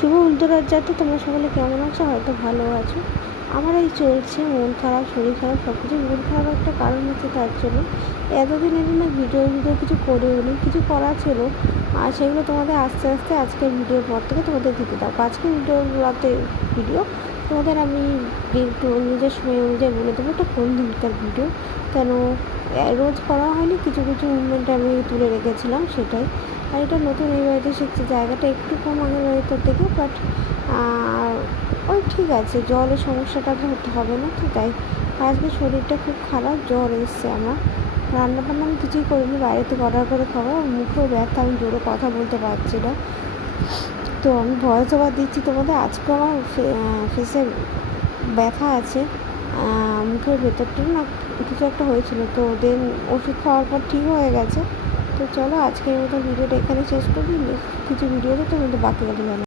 শুভ উত্তরাতে তোমরা সকলে কেমন আছো? হয়তো ভালো আছো। আমার এই চলছে, মন খারাপ, শরীর খারাপ, সব কিছু। মন খারাপ একটা কারণ হচ্ছে তার জন্য এতদিন না ভিডিও কিছু করেও নি, কিছু করা ছিল, আর সেগুলো তোমাদের আস্তে আস্তে আজকের ভিডিওর পর থেকে তোমাদের দিতে দাও। আজকের ভিডিও তোমাদের আমি একটু নিজের সময় অনুযায়ী বলে দেবো এটা কোন দিনকার ভিডিও, কেন রোজ করা হয়নি, কিছু কিছু মুভমেন্ট আমি তুলে রেখেছিলাম সেটাই। আর এটা নতুন এই বাড়িতে শিখছি, জায়গাটা একটু কম আগের বাড়িটার থেকে, বাট ওই ঠিক আছে, জলের সমস্যাটা হতে হবে না তো, তাই আজকে শরীরটা খুব খারাপ, জ্বর এসছে আমার। রান্না বান্না আমি কিছুই করিনি, বাইরে থেকে অর্ডার করে খাবো, মুখেও ব্যথা, আমি জোরে কথা বলতে পারছি না। তো আমি ভয়েস ওভার দিচ্ছি তোমাদের। আজকে আমার ফেসে ব্যথা আছে, মুখের ভেতরটা না কিছু একটা হয়েছিল, তো দেন ওষুধ খাওয়ার পর ঠিক হয়ে গেছে। তো চলো আজকের মতো ভিডিওটা এখানে শেষ করি, কিছু ভিডিওতে তোমাদের বাকি কথা জানো।